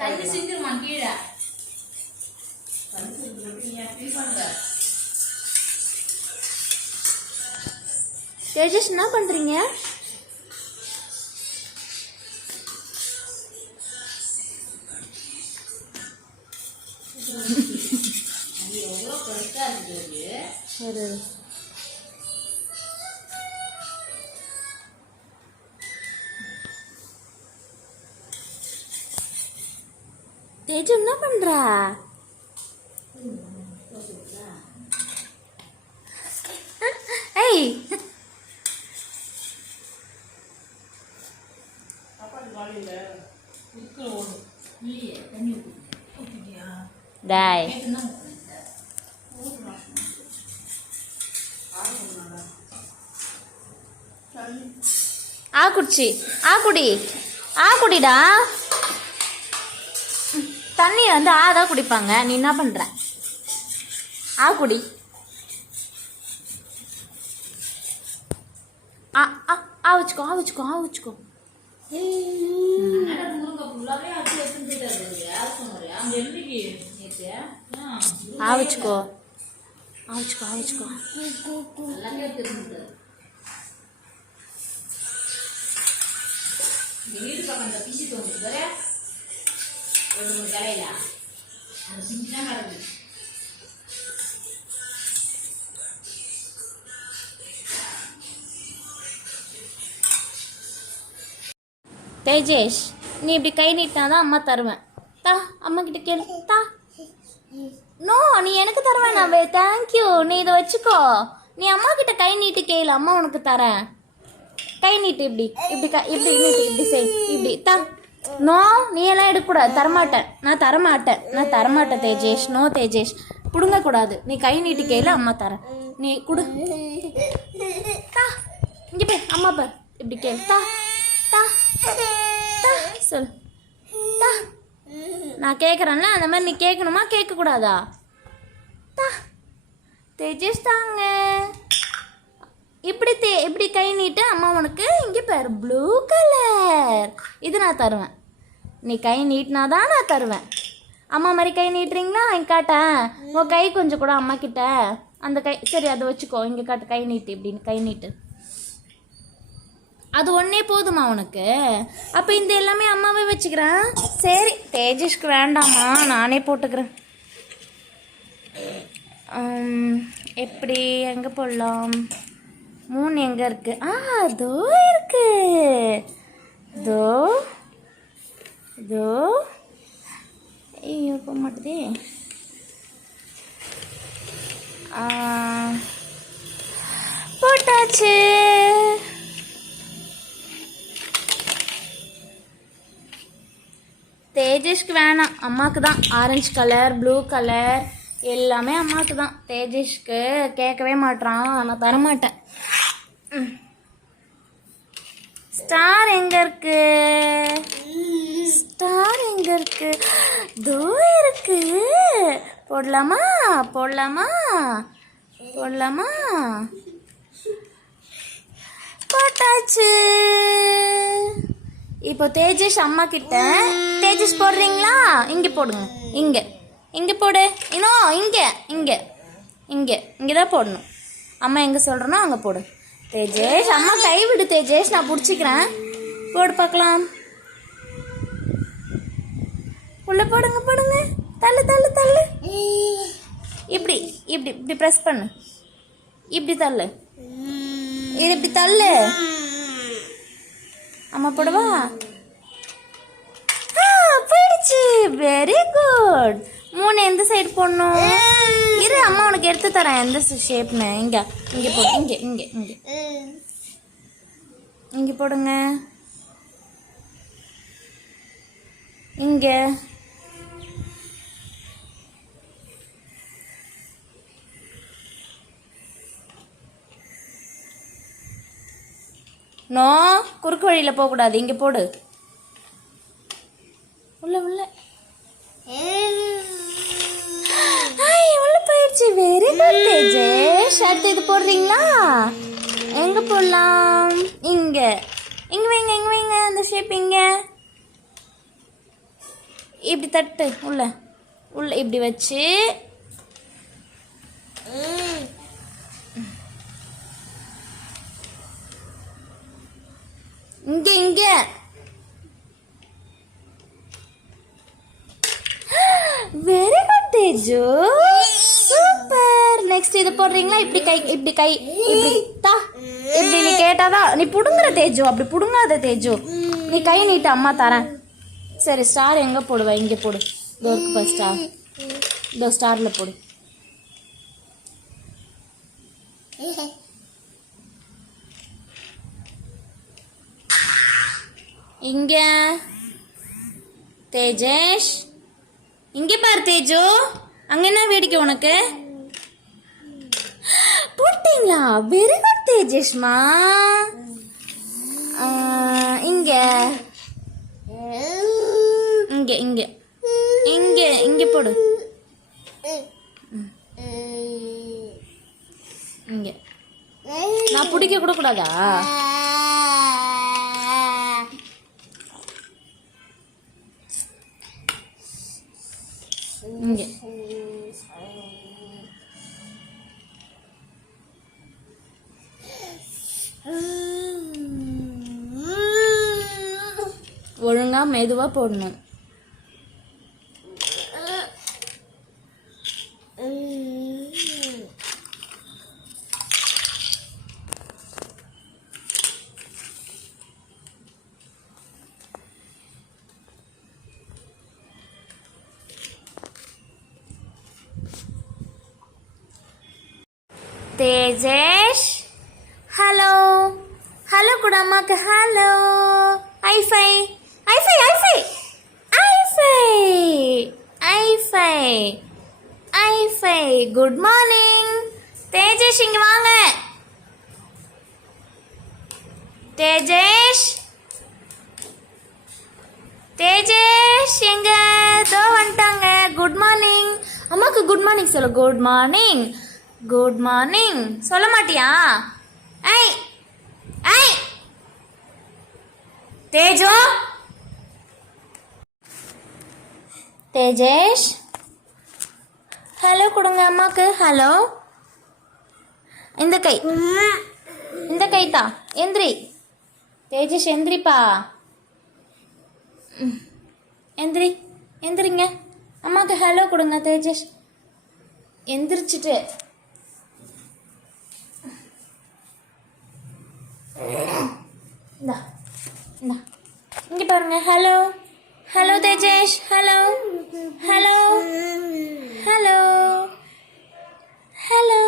தண்ணி சிந்துருமா கீழே தேஜஸ் என்ன பண்றீங்க? தேஜு என்ன பண்றா? ஏய் டாய் குடிச்சி குடிடா. தண்ணி வந்து தான் குடிப்பாங்க. நீ என்ன பண்ற? குடி. ஆவுச்சுக்கோ. வீடு பக்கம் அந்த பிசி தோணுது வேற 2-3 கலையில அந்த பிசி தான் நடக்குது. தேஜேஷ், நீ இப்படி கை நீட்டினாதான் அம்மா தருவேன். தா, அம்மா கிட்ட கேளு. தா. நோ, நீ எனக்கு தருவேன். நான் தேங்க்யூ. நீ இதை வச்சுக்கோ. நீ அம்மா கிட்ட கை நீட்டு கேளு, அம்மா உனக்கு தரேன். கை நீட்டு. இப்படி செய். இப்படி தா. நோ, நீ எல்லாம் எடுக்கக்கூடாது. நான் தரமாட்டேன் தேஜேஷ். நோ தேஜேஷ், பிடுங்க கூடாது. நீ கை நீட்டு கேளு, அம்மா தரேன். நீ குடு. தா. இங்கே போய் அம்மா பார். இப்படி கேளு. தா தா தா சொல். தா. நான் கேட்குறேன்ல, அந்த மாதிரி நீ கேட்கணுமா கேட்கக்கூடாதா? தா. தேஜேஷ் தாங்க. இப்படி கை நீட்டு. அம்மா உனக்கு இங்கே பாரு, ப்ளூ கலர். இது நான் தருவேன். நீ கை நீட்டினாதான் நான் தருவேன். அம்மா மாதிரி கை நீட்டுறீங்களா? இங்கே காட்டேன். உன் கை கொஞ்சம் கூட அம்மா கிட்ட அந்த கை. சரி, அதை வச்சுக்கோ. இங்கே காட்டு. கை நீட்டு. இப்படின்னு கை நீட்டு. அது ஒன்றே போதுமா உனக்கு? அப்போ இந்த எல்லாமே அம்மாவே வச்சுக்கிறேன். சரி, தேஜஸ்க்கு வேண்டாமா, நானே போட்டுக்கிறேன். எப்படி எங்கே போடலாம்? 3 எங்கே இருக்கு? அதோ இருக்கு. தோ ஐயோ, போக மாட்டுதே. போட்டாச்சு. தேஜஸ்க்கு வேணாம், அம்மாவுக்கு தான். ஆரஞ்சு கலர், ப்ளூ கலர் எல்லாமே அம்மாவுக்கு தான். தேஜஸ்க்கு கேட்கவே மாட்டான். நான் தரமாட்டேன். ஸ்டார் எங்க இருக்கு? தோ இருக்கு. போடலாமா? போட்டாச்சு. இப்போ தேஜஸ் அம்மா கிட்ட. தேஜஸ் போடுறீங்களா? இங்கே போடுங்க. இங்கே போடு. இன்னும் இங்கே தான் போடணும். அம்மா எங்கே சொல்கிறனோ அங்கே போடு. தேஜேஷ், அம்மா கை விடு தேஜேஷ், நான் பிடிச்சிக்கிறேன். போடு பார்க்கலாம். உள்ள போடுங்க. தள்ளு. இப்படி ப்ரெஸ் பண்ணு. இப்படி தள்ளு. இது இப்படி தள்ளு. அம்மா போடுவா? போயிடுச்சு. Very good. 3 எந்த சைடு போடணும்? இரு, அம்மா உனக்கு எடுத்து தரேன் எந்த ஷேப்னு. இங்கே போடு. இங்கே போடுங்க. இங்கே நோ, குறுக்கு வழியில் போகக்கூடாது. இங்கே போடு. உள்ள உள்ள போயிடுச்சு. Very good Tejesh. அடுத்து இது போடுறீங்களா? எங்க போடலாம்? இங்க வைங்க. அந்த ஷேப் இங்க. இப்படி தட்டு உள்ள உள்ள இப்படி வச்சு இங்க இங்க very good Teju super next இது போடுறீங்களா இப்படி கை இப்படி தா இப்படி நீ கேட்டாதான் நீ புடுங்குற தேஜு அப்படி புடுங்காத தேஜு நீ கை நீட்டு அம்மா தரேன் சரி ஸ்டார் எங்க போடுவ இங்க போடு இதோ ஸ்டார் இதோ ஸ்டார்ல போடு இங்க தேஜேஷ் இங்க பாரு தேஜு அங்க என்ன வேடிக்கை உனக்கு போட்டீங்களா வெரி குட் தேஜேஷ்மா இங்க இங்க இங்க இங்க இங்க போடு இங்க நான் பிடிக்க கூட கூடாதா இங்க ஒழுங்கா மெதுவா போடணும் தேஜேஷ் ஹலோ ஹலோ கூட அம்மாக்கு hello high five high five high five high five high five high five good morning Tejesh இங்க வாங்க தேஜேஷ் தேஜேஷ் எங்க தோ வந்துட்டாங்க குட் மார்னிங் அம்மாக்கு குட் மார்னிங் சொல்லு குட் மார்னிங் குட் மார்னிங் சொல்ல மாட்டியா ஐ ஐ தேஜு தேஜேஷ் ஹலோ கொடுங்க அம்மாக்கு ஹலோ இந்த கை தா எந்திரி தேஜேஷ் எந்திரிப்பா எந்திரி எந்திரிங்க அம்மாக்கு ஹலோ கொடுங்க தேஜேஷ் எந்திரிச்சிட்டு இங்க பாருங்க hello hello Tejesh hello hello hello hello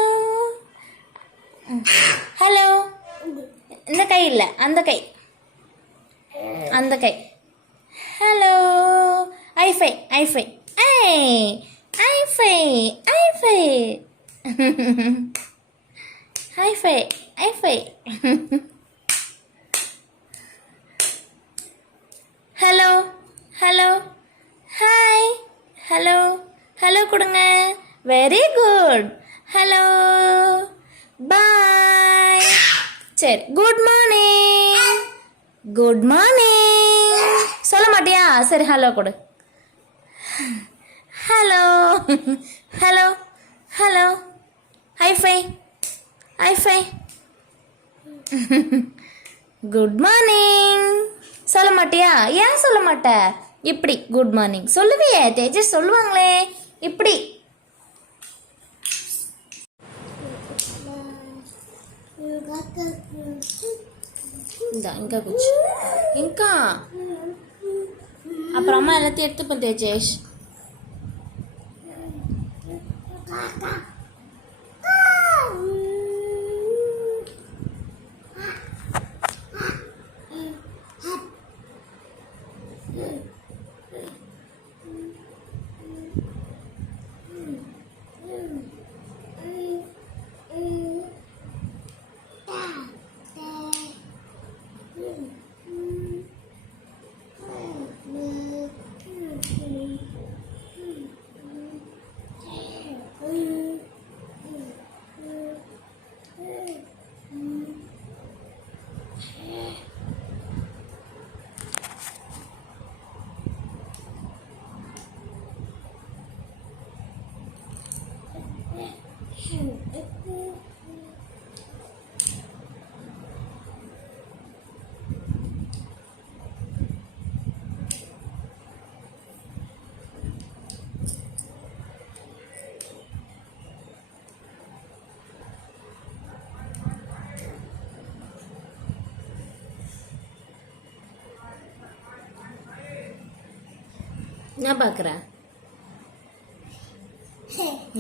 hello இந்த கை இல்லை அந்த கை hello high five high five high high five high five high five high five hello hello hi hello hello கொடுங்க வெரி குட் ஹலோ பாய் சரி குட் மார்னிங் குட் மார்னிங் சொல்ல மாட்டியா சரி ஹலோ கொடு hello hello hello high five high five good morning சொல்ல மாட்டியா ஏன் சொல்ல மாட்ட இப்படி குட் மார்னிங் சொல்லுவியே தேஜஸ் சொல்லுவாங்களே இப்படி ఇంకా కూర్చో ఇంకా அப்புறம் அம்மா எல்லாத்தையும் எடுத்துப்பேன் தேஜேஷ் நான் பார்க்குறேன்.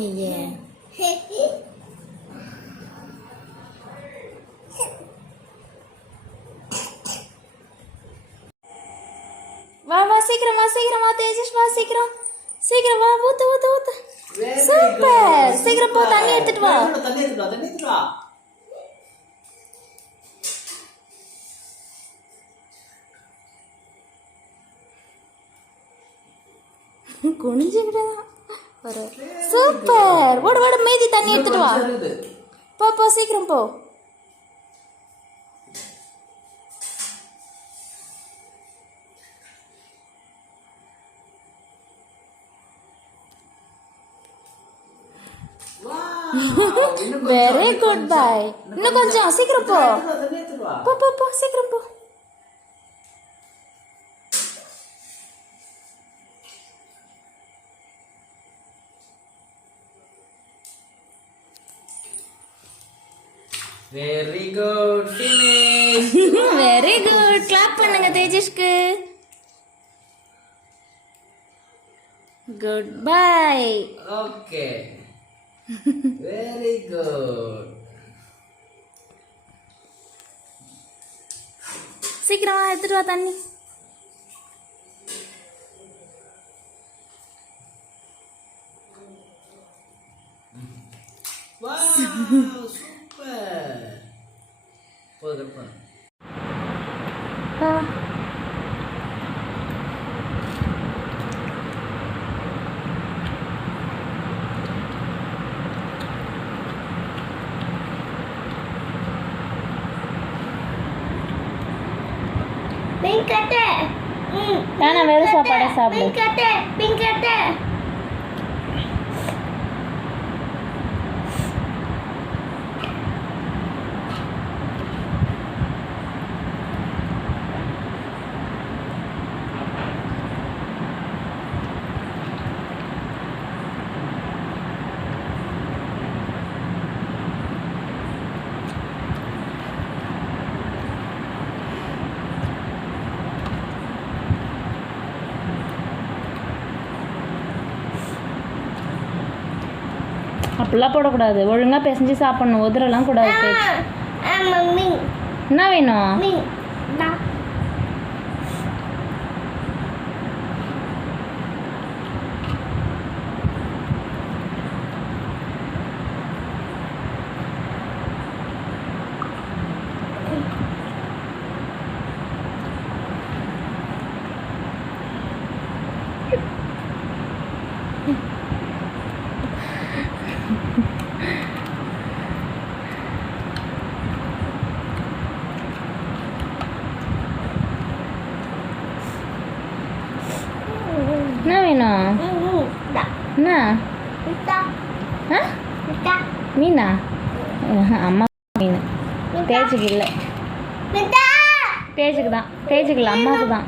ஐயே வா வா சீக்கிரம் வா சீக்கிரம் வா தேஜஸ் வா சீக்கிரம் சீக்கிரம் வா ஊத்து ஊத்து ஊத்து. சூப்பர் சீக்கிரம் போ தண்ணி எடுத்துட்டு வா. குனிஞ்சுக்கிட்டா சூப்பர். ஓடு ஓடு மீதி தண்ணி எடுத்துட்டு வா. போ போ சீக்கிரம் போ. Very good bye. இன்னும் கொஞ்சம் சீக்கிரம் போ போ போ போ சீக்கிரம் போ. Very good finish. Very good. Clap பண்ணுங்க தேஜஸ்க்கு. Good bye. Okay very good. சீக்கிரம் வா எடுத்துட்டு வா தண்ணி. Wow super. போதும். நான் வெறும் சாப்பாடை சாப்பிடு. அப்படிலாம் போடக்கூடாது. ஒழுங்கா பிசைஞ்சு சாப்பிடணும். உதிரெல்லாம் கூடாது. என்ன வேணும்? என்ன வேணும்? என்ன மீனா? அம்மா மீன். தேஜுக்கு இல்லை. தேஜுக்கு தான். தேஜுக்கு இல்லை, அம்மாவுக்கு தான்.